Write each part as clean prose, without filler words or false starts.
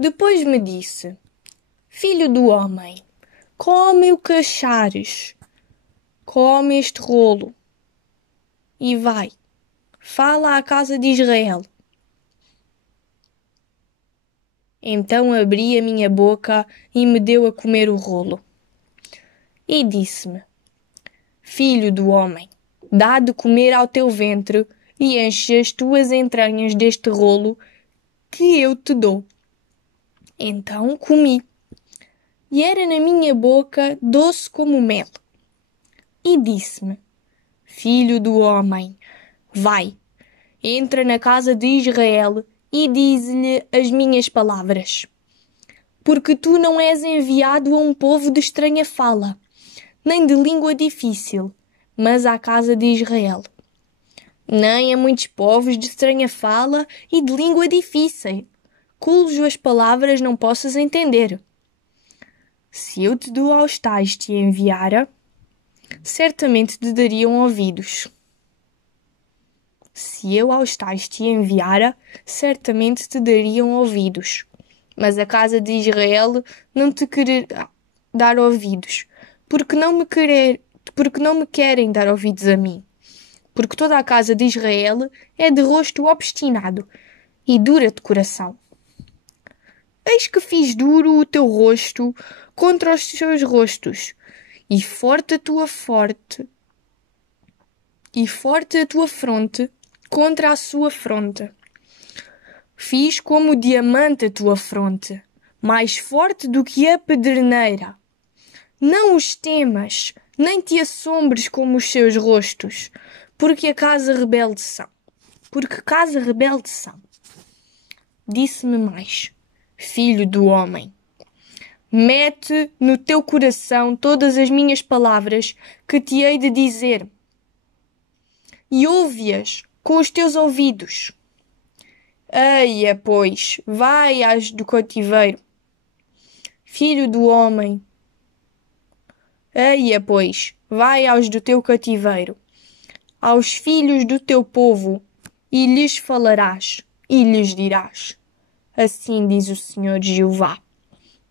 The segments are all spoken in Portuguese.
Depois me disse: Filho do homem, come o que achares, come este rolo e vai, fala à casa de Israel. Então abri a minha boca e me deu a comer o rolo. E disse-me: Filho do homem, dá de comer ao teu ventre e enche as tuas entranhas deste rolo que eu te dou. Então comi, e era na minha boca doce como mel. E disse-me: Filho do homem, vai, entra na casa de Israel e dize-lhe as minhas palavras. Porque tu não és enviado a um povo de estranha fala, nem de língua difícil, mas à casa de Israel. Nem a muitos povos de estranha fala e de língua difícil, cujas palavras não possas entender. Se eu te dou aos tais te enviara, certamente te dariam ouvidos. Se eu aos tais te enviara, certamente te dariam ouvidos. Mas a casa de Israel não te quererá dar ouvidos, porque não me querem dar ouvidos a mim. Porque toda a casa de Israel é de rosto obstinado e dura de coração. Eis que fiz duro o teu rosto contra os seus rostos, e forte a tua fronte contra a sua fronte. Fiz como o diamante a tua fronte, mais forte do que a pedreneira. Não os temas, nem te assombres como os seus rostos, porque casa rebelde são. Disse-me mais: Filho do homem, mete no teu coração todas as minhas palavras que te hei de dizer, e ouve-as com os teus ouvidos. Eia, pois, vai às do cativeiro. Filho do homem, eia, pois, vai aos do teu cativeiro, aos filhos do teu povo, e lhes falarás, e lhes dirás: Assim diz o Senhor Jeová.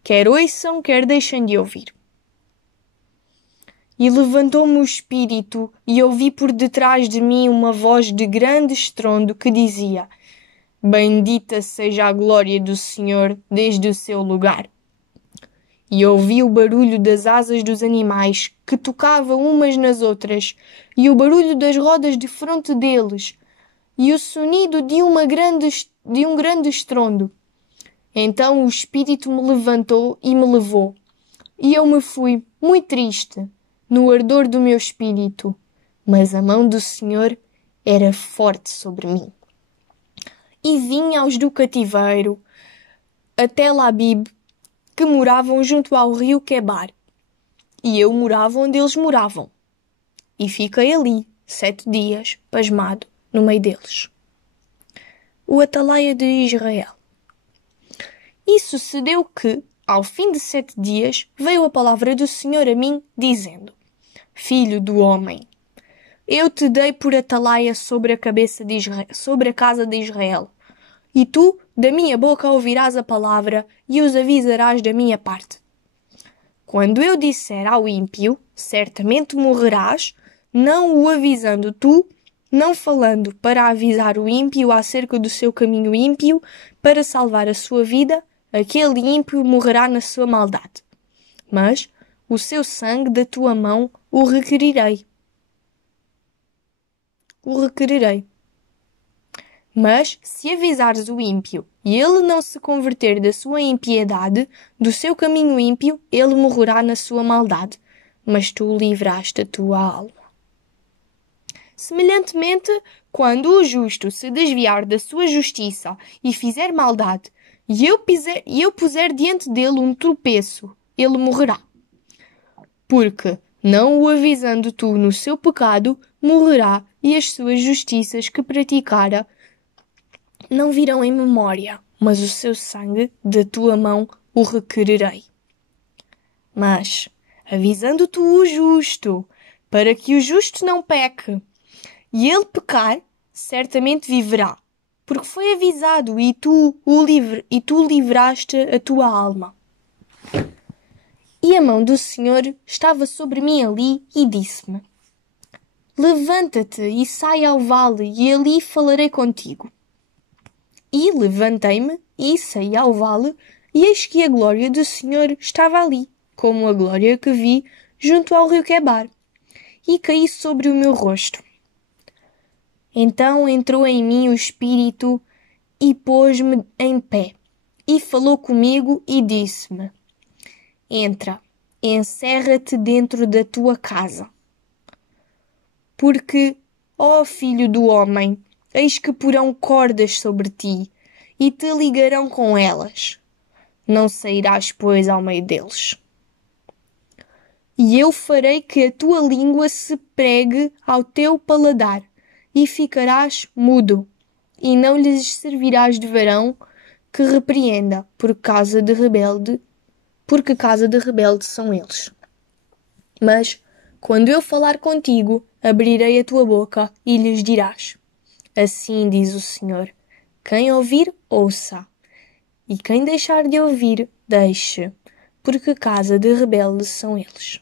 Quer ouçam, quer deixem de ouvir. E levantou-me o espírito, e ouvi por detrás de mim uma voz de grande estrondo que dizia: Bendita seja a glória do Senhor desde o seu lugar. E ouvi o barulho das asas dos animais que tocavam umas nas outras, e o barulho das rodas de fronte deles, e o sonido de um grande estrondo. Então o Espírito me levantou e me levou, e eu me fui, muito triste, no ardor do meu espírito, mas a mão do Senhor era forte sobre mim. E vim aos do cativeiro, até Labib, que moravam junto ao rio Quebar, e eu morava onde eles moravam. E fiquei ali 7 dias, pasmado, no meio deles. O atalaia de Israel. E sucedeu que, ao fim de 7 dias, veio a palavra do Senhor a mim, dizendo: Filho do homem, eu te dei por atalaia sobre a cabeça de Israel, sobre a casa de Israel, e tu, da minha boca, ouvirás a palavra e os avisarás da minha parte. Quando eu disser ao ímpio, certamente morrerás, não o avisando tu, não falando para avisar o ímpio acerca do seu caminho ímpio, para salvar a sua vida, aquele ímpio morrerá na sua maldade. Mas o seu sangue da tua mão o requerirei. Mas, se avisares o ímpio e ele não se converter da sua impiedade, do seu caminho ímpio, ele morrerá na sua maldade, mas tu livraste a tua alma. Semelhantemente, quando o justo se desviar da sua justiça e fizer maldade, e eu puser diante dele um tropeço, ele morrerá. Porque, não o avisando tu no seu pecado, morrerá, e as suas justiças que praticara não virão em memória, mas o seu sangue da tua mão o requererei. Mas, avisando tu o justo, para que o justo não peque, e ele pecar, certamente viverá, porque foi avisado e tu livraste a tua alma. E a mão do Senhor estava sobre mim ali e disse-me: Levanta-te e sai ao vale e ali falarei contigo. E levantei-me e saí ao vale e eis que a glória do Senhor estava ali, como a glória que vi junto ao rio Quebar, e caí sobre o meu rosto. Então entrou em mim o Espírito e pôs-me em pé, e falou comigo e disse-me: Entra, encerra-te dentro da tua casa. Porque, ó filho do homem, eis que porão cordas sobre ti, e te ligarão com elas. Não sairás, pois, ao meio deles. E eu farei que a tua língua se pregue ao teu paladar, e ficarás mudo, e não lhes servirás de varão que repreenda, porque casa de rebelde são eles. Mas, quando eu falar contigo, abrirei a tua boca e lhes dirás: Assim diz o Senhor, quem ouvir, ouça, e quem deixar de ouvir, deixe, porque casa de rebelde são eles.